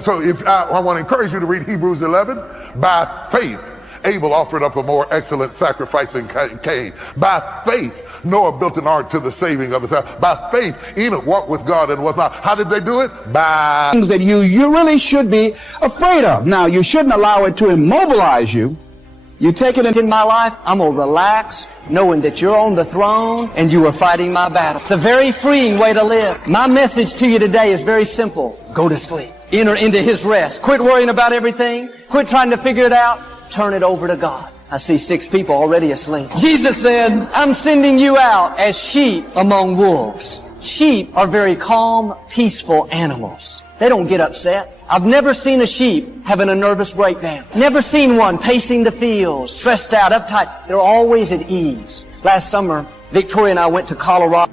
So if I want to encourage you to read Hebrews 11. By faith, Abel offered up a more excellent sacrifice than Cain. By faith, Noah built an ark to the saving of his house. By faith, Enoch walked with God and was not. How did they do it? By things that you really should be afraid of. Now, you shouldn't allow it to immobilize you. You take it in my life, I'm going to relax knowing that you're on the throne and you are fighting my battle. It's a very freeing way to live. My message to you today is very simple. Go to sleep. Enter into His rest. Quit worrying about everything. Quit trying to figure it out. Turn it over to God. I see 6 people already asleep. Jesus said, I'm sending you out as sheep among wolves. Sheep are very calm, peaceful animals. They don't get upset. I've never seen a sheep having a nervous breakdown. Never seen one pacing the fields, stressed out, uptight. They're always at ease. Last summer, Victoria and I went to Colorado.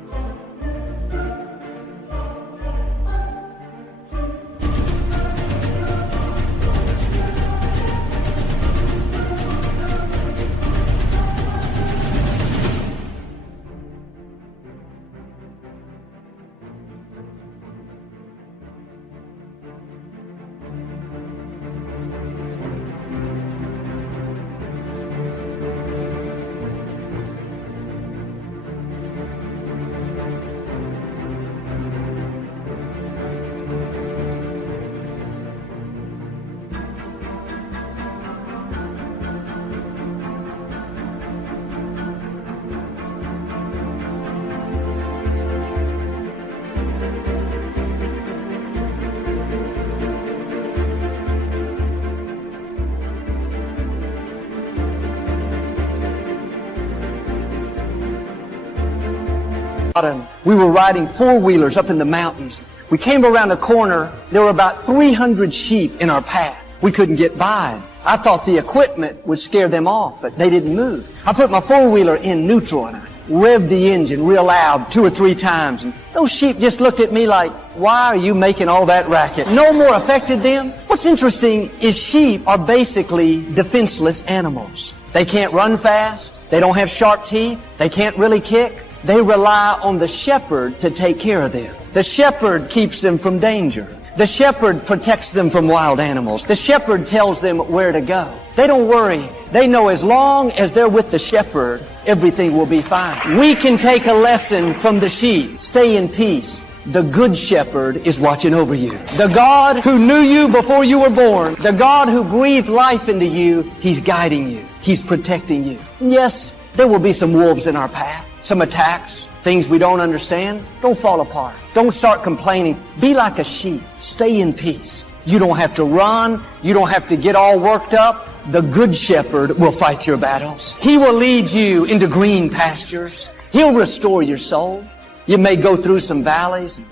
We were riding 4-wheelers up in the mountains. We came around a corner. There were about 300 sheep in our path. We couldn't get by. I thought the equipment would scare them off, but they didn't move. I put my 4-wheeler in neutral and I revved the engine real loud 2 or 3 times. And those sheep just looked at me like, why are you making all that racket? No more affected them. What's interesting is sheep are basically defenseless animals. They can't run fast. They don't have sharp teeth. They can't really kick. They rely on the shepherd to take care of them. The shepherd keeps them from danger. The shepherd protects them from wild animals. The shepherd tells them where to go. They don't worry. They know as long as they're with the shepherd, everything will be fine. We can take a lesson from the sheep. Stay in peace. The good shepherd is watching over you. The God who knew you before you were born, the God who breathed life into you, He's guiding you. He's protecting you. Yes, there will be some wolves in our path. Some attacks, things we don't understand. Don't fall apart. Don't start complaining. Be like a sheep. Stay in peace. You don't have to run. You don't have to get all worked up. The good shepherd will fight your battles. He will lead you into green pastures. He'll restore your soul. You may go through some valleys.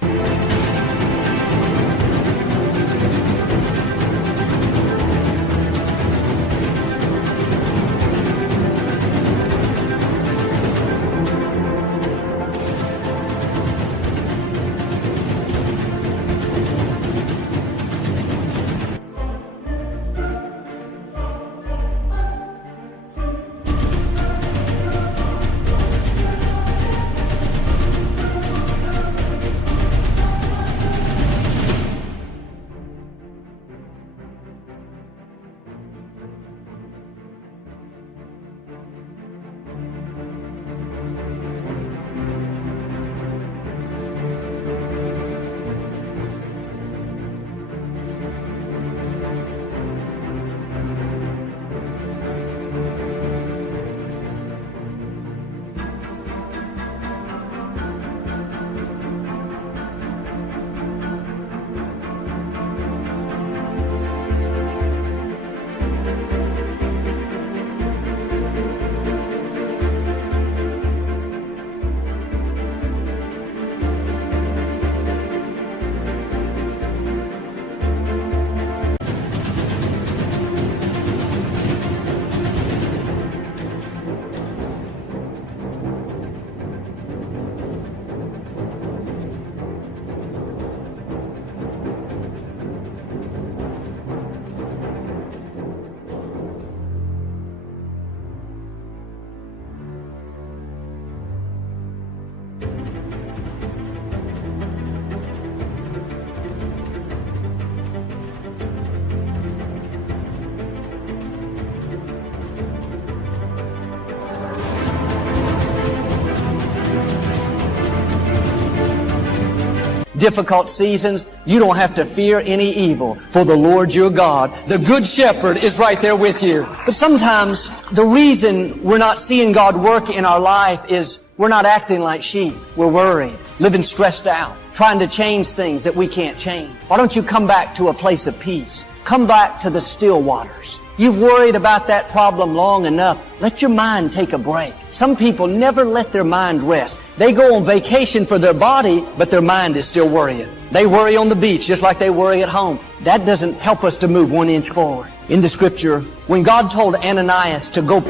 difficult seasons, you don't have to fear any evil, for the Lord your God, the good shepherd, is right there with you. But sometimes the reason we're not seeing God work in our life is we're not acting like sheep. We're worried, living stressed out, trying to change things that we can't change. Why don't you come back to a place of peace? Come back to the still waters. You've worried about that problem long enough. Let your mind take a break. Some people never let their mind rest. They go on vacation for their body, but their mind is still worrying. They worry on the beach just like they worry at home. That doesn't help us to move 1 inch forward. In the scripture, when God told Ananias to go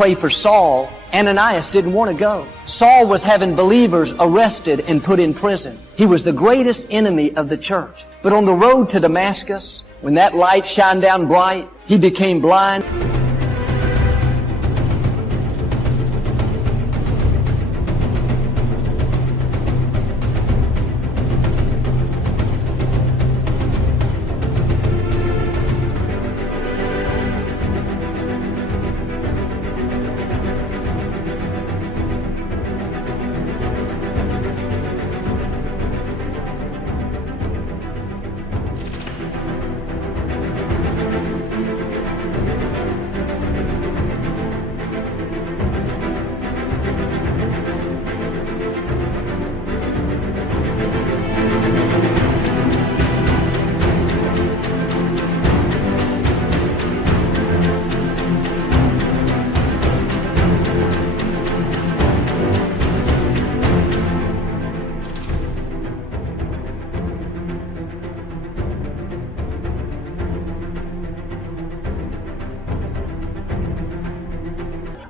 pray for Saul, Ananias didn't want to go. Saul was having believers arrested and put in prison. He was the greatest enemy of the church. But on the road to Damascus, when that light shined down bright, he became blind.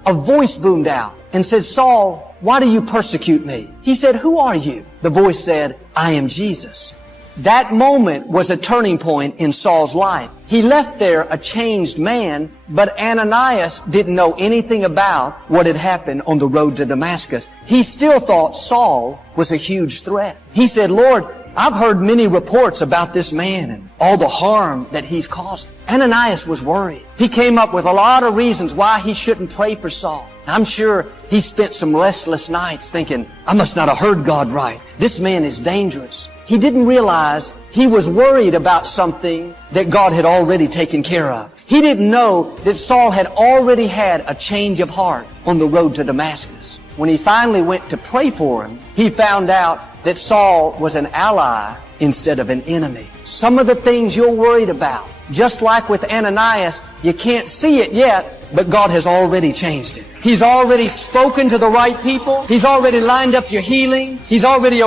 A voice boomed out and said, Saul, why do you persecute me? He said, who are you? The voice said, I am Jesus. That moment was a turning point in Saul's life. He left there a changed man, but Ananias didn't know anything about what had happened on the road to Damascus. He still thought Saul was a huge threat. He said, Lord, I've heard many reports about this man and all the harm that he's caused. Ananias was worried. He came up with a lot of reasons why he shouldn't pray for Saul. I'm sure he spent some restless nights thinking, I must not have heard God right. This man is dangerous. He didn't realize he was worried about something that God had already taken care of. He didn't know that Saul had already had a change of heart on the road to Damascus. When he finally went to pray for him, he found out that Saul was an ally instead of an enemy. Some of the things you're worried about, just like with Ananias, you can't see it yet, but God has already changed it. He's already spoken to the right people. He's already lined up your healing. He's already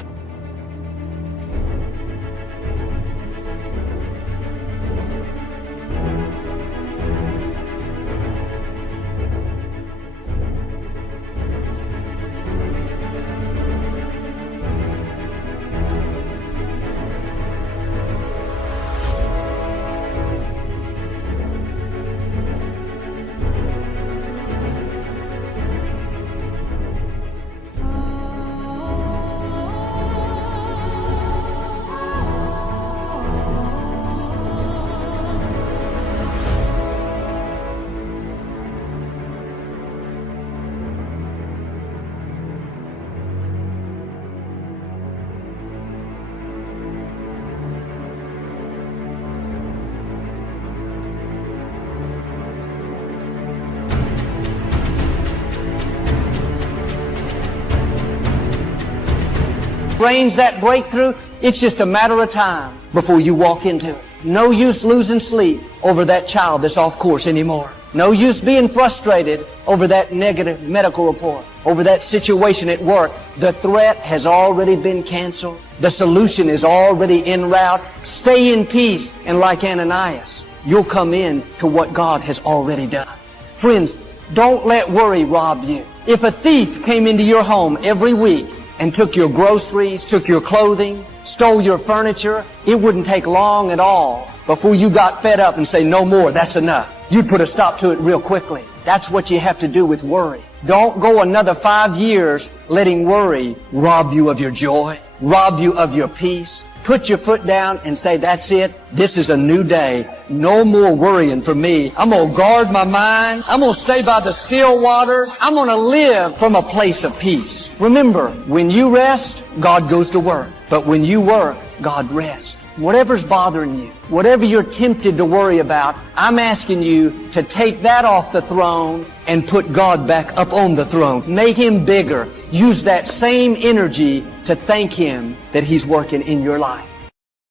brings that breakthrough, it's just a matter of time before you walk into it. No use losing sleep over that child that's off course anymore. No use being frustrated over that negative medical report, over that situation at work. The threat has already been canceled. The solution is already en route. Stay in peace, and like Ananias, you'll come in to what God has already done. Friends, don't let worry rob you. If a thief came into your home every week and took your groceries, took your clothing, stole your furniture, it wouldn't take long at all before you got fed up and say, no more, that's enough. You'd put a stop to it real quickly. That's what you have to do with worry. Don't go another 5 years letting worry rob you of your joy, rob you of your peace. Put your foot down and say, that's it. This is a new day. No more worrying for me. I'm going to guard my mind. I'm going to stay by the still waters. I'm going to live from a place of peace. Remember, when you rest, God goes to work. But when you work, God rests. Whatever's bothering you, whatever you're tempted to worry about, I'm asking you to take that off the throne and put God back up on the throne. Make Him bigger. Use that same energy to thank Him that He's working in your life.